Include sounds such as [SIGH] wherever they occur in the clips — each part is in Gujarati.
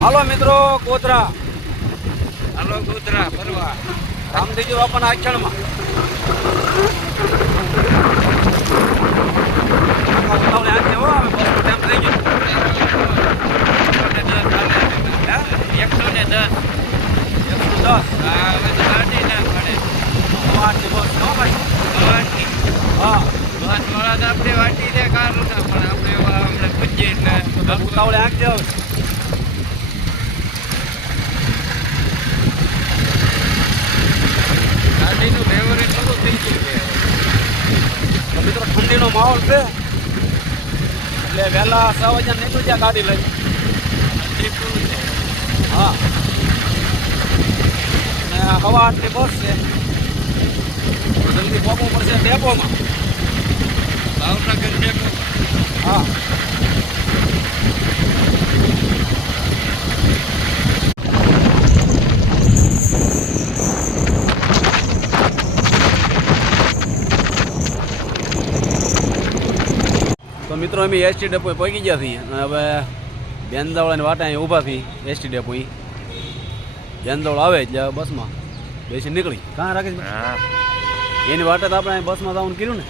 હાલો મિત્રો કોતરા હાલો ગોધરા ફરવા. રામદેવજી બાપાના ગયો. એકસો ને દસ એકસો દસ. આપણે વાટી દે કારું ના પણ આપણે હમણાં પૂછીએ એટલે ઉતાવળે આંખે હવે. ગાડીનું ફેવરેટ બધું થઈ ગયું છે તો મિત્રો માહોલ છે. એટલે વહેલા છ વાગ્યા નીકળી જાય ગાડી લઈ હા. અને હવા આટલી બસ છે. જલ્દી પહોંચવું પડશે ડેપોમાં. ભાવનગર ડેપો. હા તો મિત્રો અમે એસટી ડેપોએ પહોંચી ગયા છીએ. અને હવે બેંદાવળાની વાટે અહીં ઊભા થઈ એસટી ડેપો બેંદાવળ આવે એટલે બસમાં બેસી નીકળી. કાં રાખે એની વાટે તો આપણે બસમાં જવાનું કર્યું ને?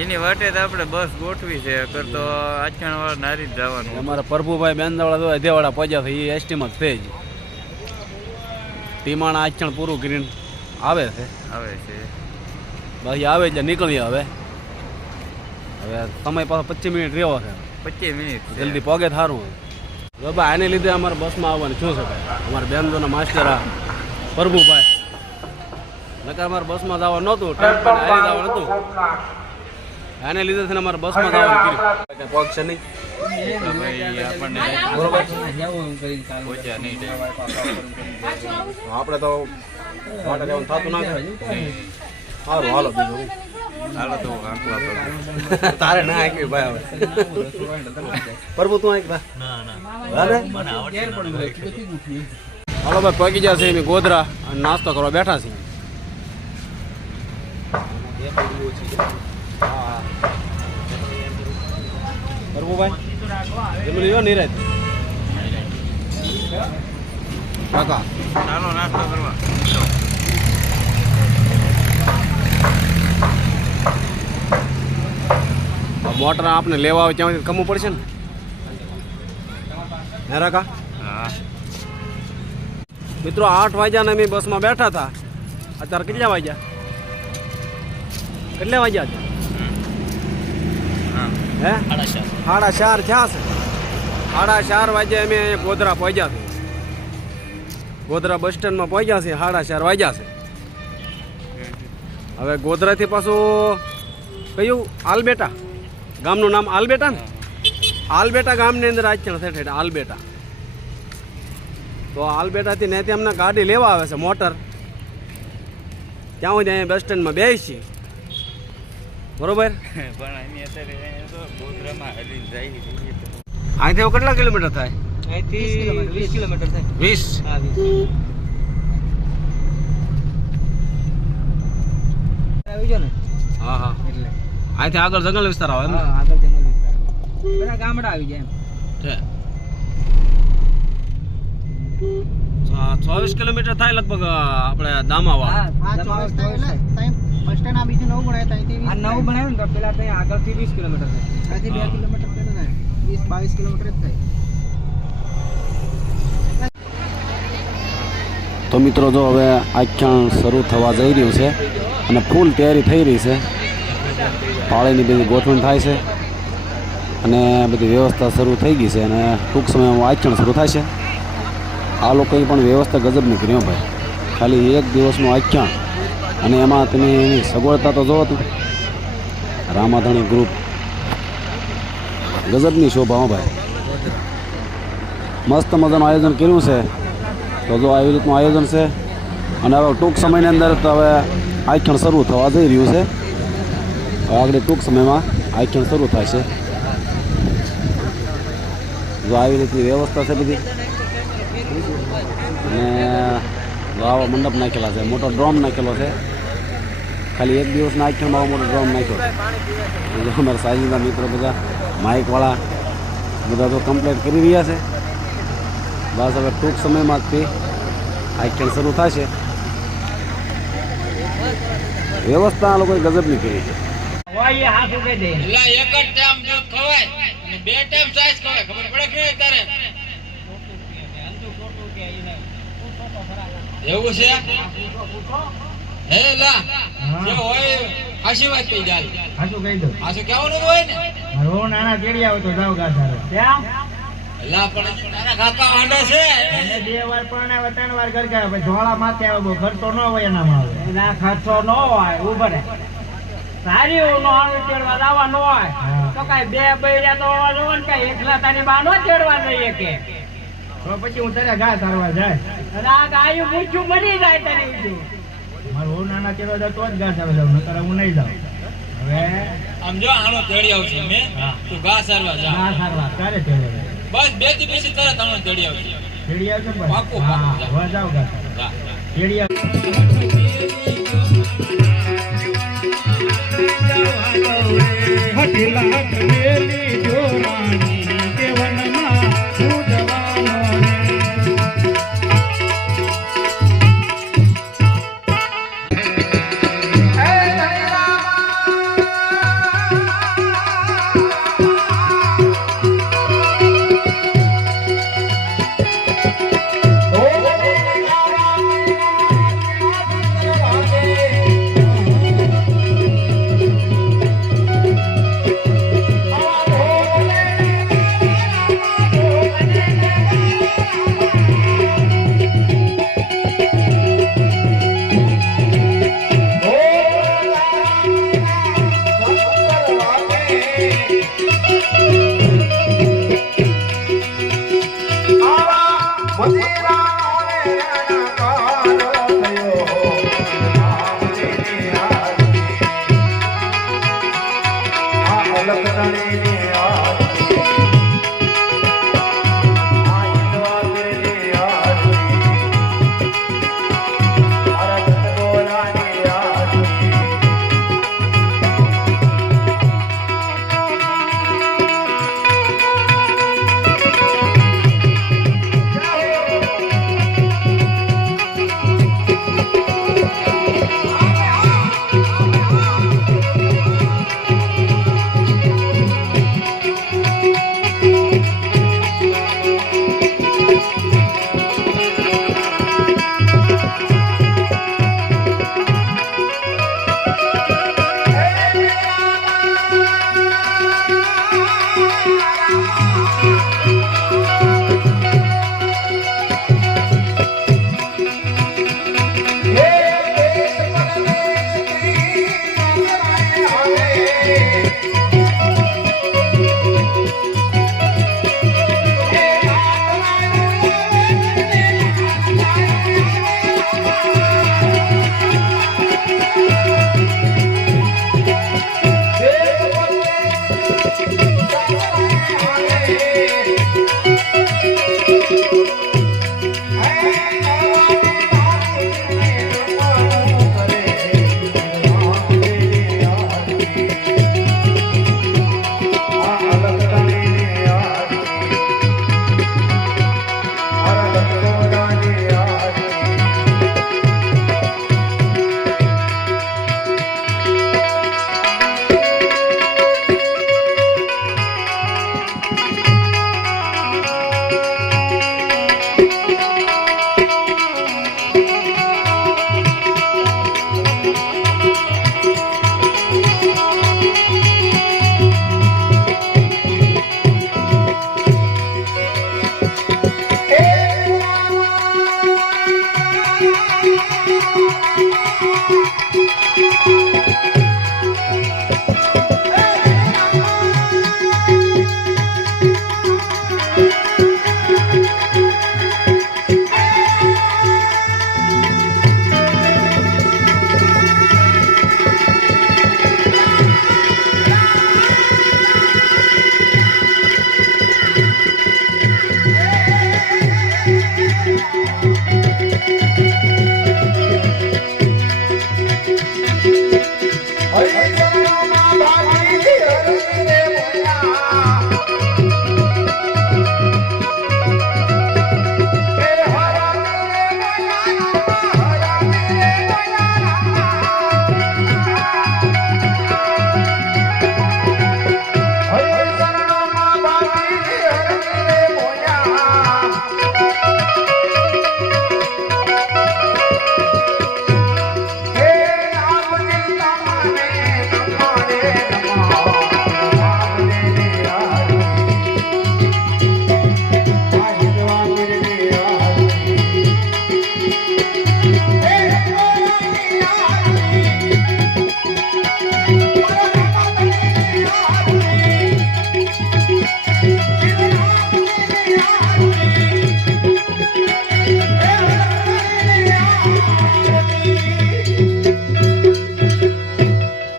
એની વાટે તો આપણે બસ ગોઠવી છે. કરતો આચરણ વાળા નારી જ જવાનું. અમારા પ્રભુભાઈ બેંદાવાળા તો અધેવાડા પહોંચ્યા છે એ એસટીમાં જ છે જ. ટીમાણા આચણ પૂરું કરીને આવે છે. આવે છે. બાકી આવે એટલે નીકળીએ હવે. હવે સમય પાછો પચીસ મિનિટ રહ્યો છે. પચીસ મિનિટ જલ્દી પોગે થારું. બાબા આને લીધે અમારે બસમાં આવવાનું શું છે અમારા બેનદોના માસ્ટર આ પ્રભુભાઈ. નકર અમારે બસમાં જવા નહોતું ટાઈમ પર આવી જવા નહોતું આને લીધે છે ને અમારે બસમાં જવાનું કર્યું. પગ છે નહીં? ભાઈ આપણે તો માટે લેવાનું થતું ના થાય. સારું હાલો બીજું. હાલો તો આંકવા પડે તારે ના આંકી ભાઈ હવે. પ્રભુ તું આંક હાલો? ભાઈ પગી જશે એમ ગોધરા અને નાસ્તો કરવા બેઠા છીએ પ્રભુભાઈ જમી લ્યો નીરજ કાકા. ચાલો નાસ્તો કરવા આ મોટર આપને લેવા આવે ત્યાં કમવું પડશે ને. હે કાકા મિત્રો આઠ વાગ્યાના અમે બસમાં બેઠા હતા. અત્યારે કેટલા વાગ્યા? કેટલા વાગ્યા છે હા. હે? સાડા ચાર. થયા છે. સાડા ચાર વાગ્યા અમે અહીંયા ગોધરા પહોંચ્યા છે ગોધરા બસ સ્ટેન્ડમાં પહોંચ્યા છે સાડા ચાર વાગ્યા છે. હવે ગોધરાથી પાછું કયું? આલબેટા? ગામનું નામ આલબેટા ને? આલબેટા ગામની અંદર આચરણ છે ઠેઠ આલબેટા. તો આલબેટાથી ત્યાંથી અમને ગાડી લેવા આવે છે મોટર. ત્યાં સુધી અહીંયા બસ સ્ટેન્ડમાં બેસી છીએ. બરોબર. [LAUGHS] અહીંથી કેટલા કિલોમીટર થાય? અહીંથી વીસ કિલોમીટર થાય. વીસ? હા વીસ. આવી જાઓ ને. હા હા. એટલે. અહીંથી આગળ જંગલ વિસ્તાર આવે એમ આગળ જંગલ વિસ્તાર બધા ગામડા આવી જાય એમ. છે. ચોવીસ કિલોમીટર થાય લગભગ આપણે દામાવા થાય નવું બનાવ્યું ને તો પેલા ત્યાં આગળથી વીસ કિલોમીટર થાય. તો મિત્રો જો હવે આખ્યાન શરૂ થવા જઈ રહ્યું છે અને ફૂલ તૈયારી થઈ રહી છે પાળીની બધી ગોઠવણ થાય છે. અને બધી વ્યવસ્થા શરૂ થઈ ગઈ છે અને ટૂંક સમયમાં આખ્યાન શરૂ થાય છે આ લોકોએ પણ વ્યવસ્થા ગજબ નીકળી ભાઈ. ખાલી એક દિવસનું આખ્યાન અને એમાં તમે એની સગવડતા તો જોવો તું રામાધણી ગ્રુપ ગજબની શોભા ભાઈ. મસ્ત મજાનું આયોજન કર્યું છે. તો જો આવી રીતનું આયોજન છે. અને હવે ટૂંક સમયની અંદર તો હવે આખ્યાન શરૂ થવા જઈ રહ્યું છે. આગળ ટૂંક સમયમાં આખ્યાન શરૂ છે જો આવી રીતની વ્યવસ્થા છે બધી અને આવા મંડપ નાખેલા છે મોટો ડ્રોમ નાખેલો છે ખાલી એક દિવસના નાખ્યો આવો મોટો ડ્રોમ નાખ્યો અમારા સાજીના મિત્રો બધા માઇકવાળા બધા તો કમ્પ્લેટ કરી રહ્યા છે બસ હવે ટૂંક સમયમાં જ તે આખ્યાન શરૂ થશે વ્યવસ્થા આ લોકોએ ગજબની કરી છે વાય હાથ ઉભે દે. લા એક જ ટાઈમ દૂધ ખવાય અને બે ટાઈમ સાઈઝ ખવાય ખબર પડે કે નહીં તારે? એવું છે? હે લા જે હોય હાસી વાત કહી જાય. હાચું કહી દો હાસું કેવાનું હોય ને? મારો નાના કેડી આવે તો જાવ ગા હારે. ત્યાં લા પણ હજી તારા કાકા છે. એને બે વાર પરણાવે ત્રણ વાર પછી ધોળા માથે આવે ઘર ખર્ચો ન હોય એનામાં આવે એના ખર્ચો ન હોય ઉભરે સારી નો આણું ચેડવા દાવા ન હોય તો કાઈ બે બૈરા તો જોવે ને કઈ એકલા તારી બા નો ચેડવા જઈએ કે. તો પછી હું તારે ઘા સારવા જાય. અને આ ગાયું મૂછું બની જાય તારી બીજું મારું હું નાના ચેડવા જાય તો જ ઘા સારવા જાઉં નકર હું નહીં જાઉં. હવે આમ જો આણો તેડી આવશે મેં તું ઘા સારવા જા. ઘા સારવા ક્યારે ચેડવા બસ બેથી પછી તરત આણો તેડી આવશે તેડી આવશે પાકું, હા જાવ ઘા સારવા જા. તેડી લાખ હઠીલા પલક નળે ને આ